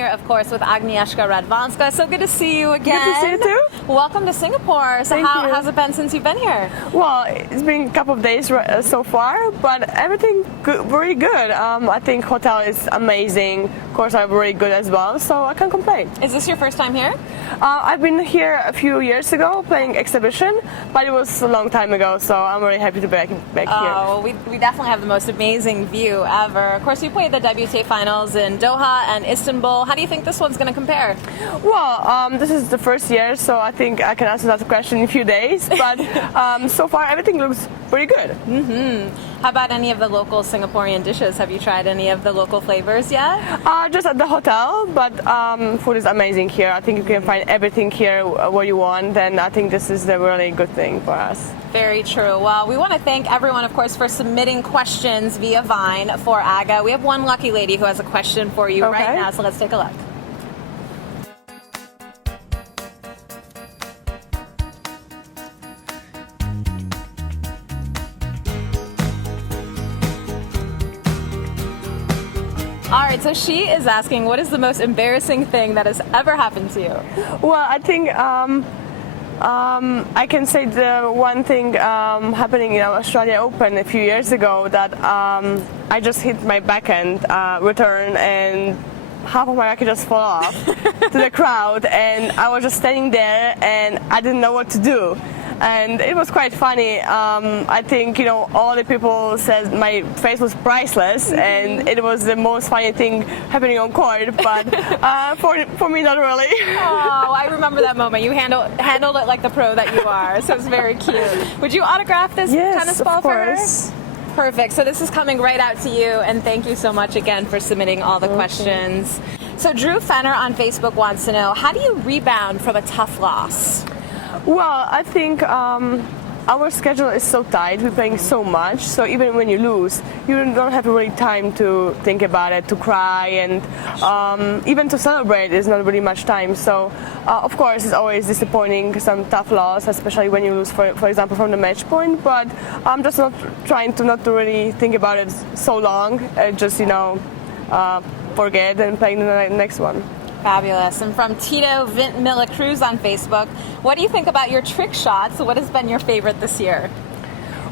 here, of course, with Agnieszka Radwanska. So good to see you again. Good to see you too. Welcome to Singapore. So how's it been since you've been here? Well, it's been a couple of days so far, but everything very good. I think hotel is amazing. Of course, I'm very good as well, so I can't complain. Is this your first time here? I've been here a few years ago playing exhibition, but it was a long time ago, so I'm very happy to be back here. Oh, we definitely have the most amazing view ever. Of course, you played the WTA finals in Doha and Istanbul. How do you think this one's going to compare? Well, this is the first year, so I think I can answer that question in a few days. But so far, everything looks pretty good. How about any of the local Singaporean dishes? Have you tried any of the local flavors yet? Just at the hotel, but food is amazing here. I think you can find everything here what you want, and I think this is a really good thing for us. Very true. Well, we want to thank everyone, of course, for submitting questions via Vine for Aga. We have one lucky lady who has a question for you right now, so let's take a look. All right, so she is asking, what is the most embarrassing thing that has ever happened to you? Well, I think I can say the one thing happening in Australia Open a few years ago, that I just hit my backhand return and half of my racket just fell off to the crowd, and I was just standing there and I didn't know what to do. And it was quite funny. I think, all the people said my face was priceless, and it was the most funny thing happening on court, but for me, not really. Oh, I remember that moment. You handled it like the pro that you are, so it's very cute. Would you autograph this tennis ball for her? Perfect. So this is coming right out to you, and thank you so much again for submitting all the questions. So Drew Fenner on Facebook wants to know, how do you rebound from a tough loss? Well, I think our schedule is so tight. We're playing so much, so even when you lose, you don't have really time to think about it, to cry, and even to celebrate is not really much time. So, of course, it's always disappointing, some tough loss, especially when you lose, for example, from the match point. But I'm just not trying to not to really think about it so long. Just forget and play the next one. Fabulous. And from Tito Vintmilla Cruz on Facebook, what do you think about your trick shots? What has been your favorite this year?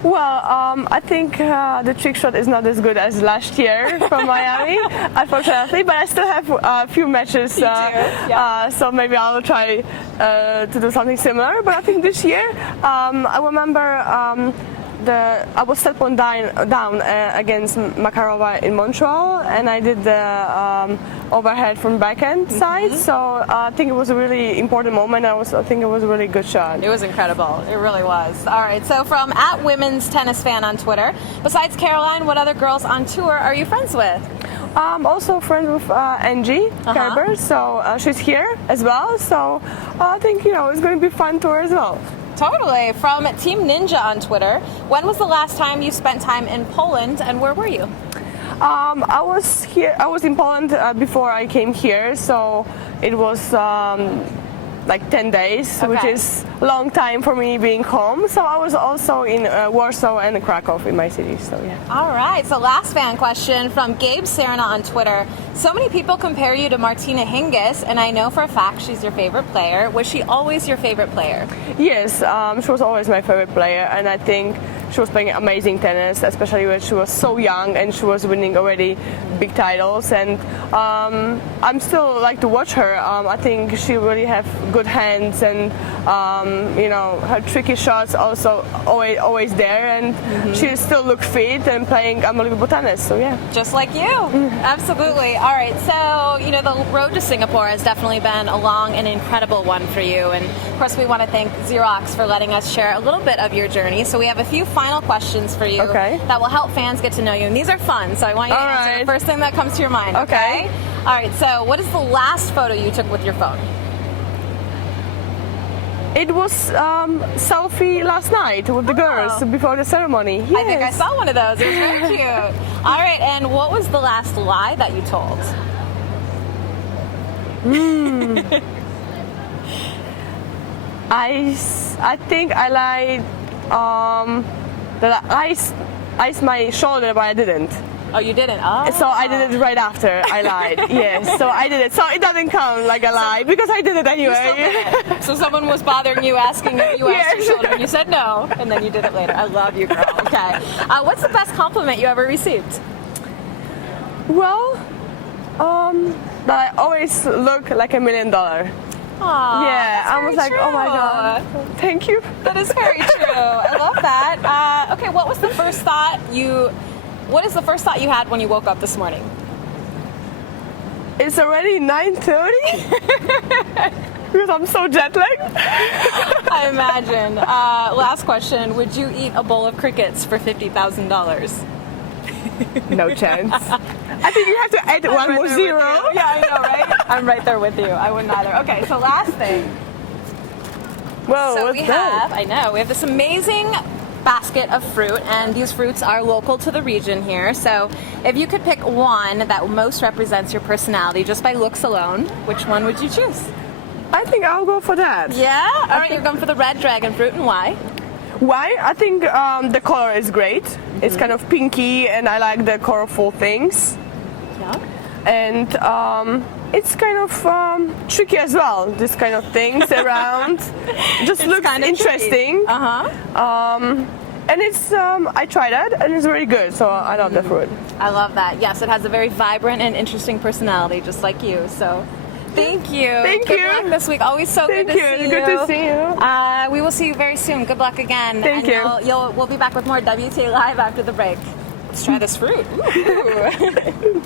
Well, I think the trick shot is not as good as last year from Miami, unfortunately, but I still have a few matches, so maybe I'll try to do something similar. But I think this year, I remember I was set one down against Makarova in Montreal, and I did the overhead from backhand side. So I think it was a really important moment. I think it was a really good shot. It was incredible. It really was. All right. So from @women's_tennis_fan on Twitter, besides Caroline, what other girls on tour are you friends with? I'm also friends with Angie Kerber, so she's here as well. So I think it's going to be a fun tour as well. Totally. From Team Ninja on Twitter, when was the last time you spent time in Poland, and where were you? I was in Poland before I came here, so it was like 10 days, which is a long time for me being home. So I was also in Warsaw and Krakow in my city. So yeah. All right. So last fan question from Gabe Serna on Twitter. So many people compare you to Martina Hingis, and I know for a fact she's your favorite player. Was she always your favorite player? Yes, she was always my favorite player, and I think she was playing amazing tennis, especially when she was so young and she was winning already big titles. And I'm still like to watch her. I think she really have good hands, and her tricky shots also always there, and she still looks fit and playing unbelievable tennis. So yeah, just like you. Absolutely. All right. So the road to Singapore has definitely been a long and incredible one for you, and of course we want to thank Xerox for letting us share a little bit of your journey. So we have a few final questions for you that will help fans get to know you, and these are fun. So I want you to answer the first thing that comes to your mind. Okay. All right. So what is the last photo you took with your phone? It was selfie last night with the girls before the ceremony. Yes. I think I saw one of those. It was very cute. All right, and what was the last lie that you told? I think I lied that I iced my shoulder, but I didn't. Oh, you didn't? Oh. So I did it right after. I lied. Yes. So I did it. So it doesn't count like I lied because I did it You still anyway. did it. So someone was bothering you, asking if you asked Yes. your children. You said no, and then you did it later. I love you, girl. Okay. What's the best compliment you ever received? Well, that I always look like $1 million. Aww, Yeah, I was like, oh my god, thank you. That is very true. I love that. Okay, what was the first thought what is the first thought you had when you woke up this morning? It's already 9:30 because I'm so jet lagged. I imagine. Last question, would you eat a bowl of crickets for $50,000? No chance. I think you have to add one more zero. Yeah, I know, right? I'm right there with you. I wouldn't either. Okay, so last thing. Whoa, So what's we that? have this amazing basket of fruit, and these fruits are local to the region here. So if you could pick one that most represents your personality just by looks alone, which one would you choose? I think I'll go for that. Yeah? All right, you're going for the red dragon fruit, and why? Why? I think the color is great. It's kind of pinky, and I like the colorful things. Yeah. And it's kind of tricky as well. This kind of things around just looks kind of interesting. Uh-huh. And it's I tried that, and it's really good. So I love the fruit. I love that. Yes, it has a very vibrant and interesting personality, just like you. So thank you. Thank Good you. luck this week. Always so Thank good to you. see you. Good to see you. We will see you very soon. Good luck again. Thank you. We'll be back with more WTA Live after the break. Let's try this fruit. Ooh.